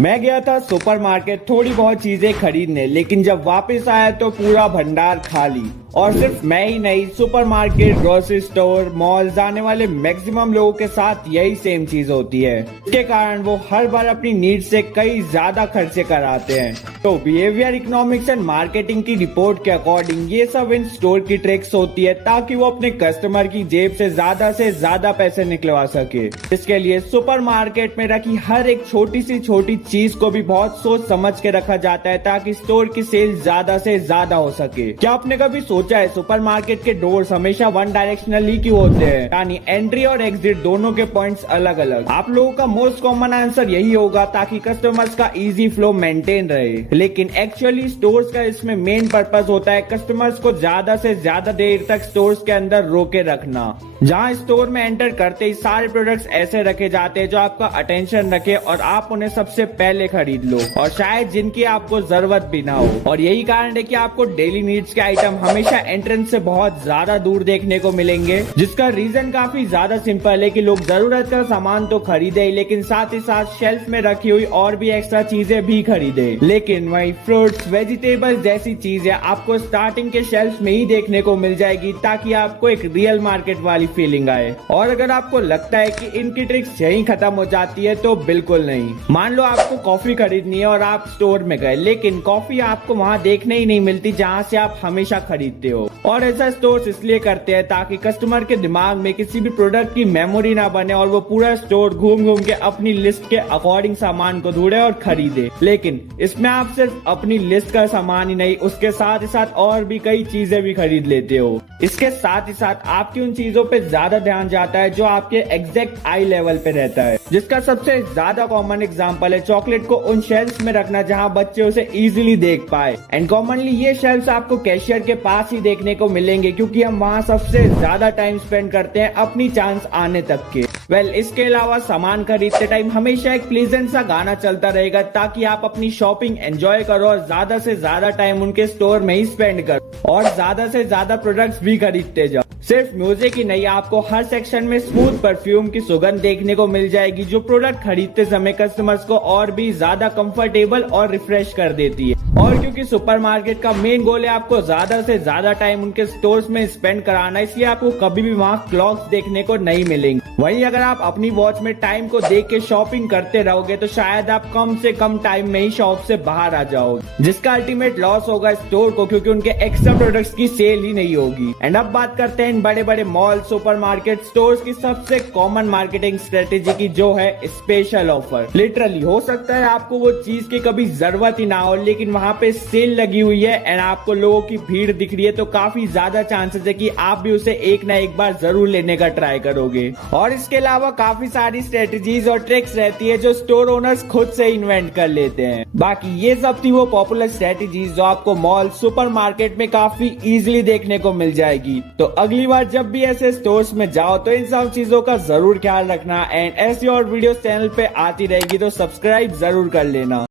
मैं गया था सुपरमार्केट थोड़ी बहुत चीजें खरीदने, लेकिन जब वापस आया तो पूरा भंडार खाली। और सिर्फ मैं ही नहीं, सुपरमार्केट, ग्रोसरी स्टोर, मॉल जाने वाले मैक्सिमम लोगों के साथ यही सेम चीज होती है। इसके कारण वो हर बार अपनी नीड से कई ज्यादा खर्चे कराते हैं। तो बिहेवियर इकोनॉमिक्स एंड मार्केटिंग की रिपोर्ट के अकॉर्डिंग ये सब इन स्टोर की ट्रिक्स होती है ताकि वो अपने कस्टमर की जेब से ज्यादा पैसे निकलवा सके। इसके लिए सुपरमार्केट में रखी हर एक छोटी चीज को भी बहुत सोच समझ के रखा जाता है ताकि स्टोर की सेल ज्यादा से ज्यादा हो सके। क्या आपने कभी सोचा है सुपरमार्केट के डोर्स हमेशा वन डायरेक्शनल ही क्यों होते हैं, यानी एंट्री और एग्जिट दोनों के पॉइंट्स अलग अलग? आप लोगों का मोस्ट कॉमन आंसर यही होगा ताकि कस्टमर्स का इजी फ्लो मेंटेन रहे, लेकिन एक्चुअली स्टोर्स का इसमें मेन पर्पस होता है कस्टमर्स को ज्यादा से ज्यादा देर तक स्टोर्स के अंदर रोके रखना। जहां स्टोर में एंटर करते ही सारे प्रोडक्ट्स ऐसे रखे जाते हैं जो आपका अटेंशन रखे और आप उन्हें सबसे पहले खरीद लो, और शायद जिनकी आपको जरूरत भी ना हो। और यही कारण है कि आपको डेली नीड्स के आइटम हमेशा एंट्रेंस से बहुत ज्यादा दूर देखने को मिलेंगे, जिसका रीजन काफी ज्यादा सिंपल है कि लोग जरूरत का सामान तो खरीदे ही, लेकिन साथ ही साथ शेल्फ में रखी हुई और भी एक्स्ट्रा चीजें भी खरीदे। लेकिन वही फ्रूट्स, वेजिटेबल्स जैसी चीजें आपको स्टार्टिंग के शेल्फ में ही देखने को मिल जाएगी ताकि आपको एक रियल मार्केट वाली फीलिंग आए। और अगर आपको लगता है कि इनकी ट्रिक्स यहीं खत्म हो जाती है तो बिल्कुल नहीं। मान लो आपको कॉफी खरीदनी है और आप स्टोर में गए, लेकिन कॉफी आपको वहाँ देखने ही नहीं मिलती जहाँ से आप हमेशा खरीदते हो। और ऐसा स्टोर्स इसलिए करते हैं ताकि कस्टमर के दिमाग में किसी भी प्रोडक्ट की मेमोरी ना बने और वो पूरा स्टोर घूम घूम के अपनी लिस्ट के अकॉर्डिंग सामान को ढूंढे और खरीदे। लेकिन इसमें आप सिर्फ अपनी लिस्ट का सामान ही नहीं, उसके साथ ही साथ और भी कई चीजें भी खरीद लेते हो। इसके साथ ही साथ आपकी उन चीजों पे ज्यादा ध्यान जाता है जो आपके एग्जैक्ट आई लेवल पे रहता है, जिसका सबसे ज्यादा कॉमन एग्जांपल है चॉकलेट को उन शेल्फ्स में रखना जहां बच्चे उसे इजीली देख पाए। एंड कॉमनली ये शेल्फ्स आपको कैशियर के पास ही देखने को मिलेंगे क्योंकि हम वहां सबसे ज्यादा टाइम स्पेंड करते हैं अपनी चांस आने तक के। इसके अलावा सामान खरीदते टाइम हमेशा एक प्लीजेंट सा गाना चलता रहेगा ताकि आप अपनी शॉपिंग एंजॉय करो और ज्यादा से ज्यादा टाइम उनके स्टोर में ही स्पेंड करो और ज्यादा से ज्यादा प्रोडक्ट्स भी खरीदते जाओ। सिर्फ म्यूजिक ही नहीं, आपको हर सेक्शन में स्मूथ परफ्यूम की सुगंध देखने को मिल जाएगी जो प्रोडक्ट खरीदते समय कस्टमर्स को और भी ज्यादा कंफर्टेबल और रिफ्रेश कर देती है। और क्योंकि सुपरमार्केट का मेन गोल है आपको ज्यादा से ज्यादा टाइम उनके स्टोर्स में स्पेंड कराना, इसलिए आपको कभी भी वहाँ क्लॉक्स देखने को नहीं मिलेंगे। वहीं अगर आप अपनी वॉच में टाइम को देख के शॉपिंग करते रहोगे तो शायद आप कम से कम टाइम में ही शॉप से बाहर आ जाओगे, जिसका अल्टीमेट लॉस होगा स्टोर को क्योंकि उनके एक्स्ट्रा प्रोडक्ट्स की सेल ही नहीं होगी। एंड अब बात करते हैं इन बड़े बड़े मॉल, सुपरमार्केट, स्टोर्स की सबसे कॉमन मार्केटिंग स्ट्रेटेजी की, जो है स्पेशल ऑफर। लिटरली हो सकता है आपको वो चीज की कभी जरूरत ही ना हो, लेकिन वहाँ पे सेल लगी हुई है एंड आपको लोगों की भीड़ दिख रही है तो काफी ज्यादा चांसेस है कि आप भी उसे एक ना एक बार जरूर लेने का ट्राई करोगे। और इसके अलावा काफी सारी स्ट्रेटेजीज और ट्रिक्स रहती है जो स्टोर ओनर्स खुद से इन्वेंट कर लेते हैं। बाकी ये सब थी वो पॉपुलर स्ट्रेटेजीज जो आपको मॉल, सुपरमार्केट में काफी इजीली देखने को मिल जाएगी। तो अगली बार जब भी ऐसे स्टोर्स में जाओ तो इन सब चीजों का जरूर ख्याल रखना। एंड ऐसी और वीडियोस चैनल पे आती रहेगी तो सब्सक्राइब जरूर कर लेना।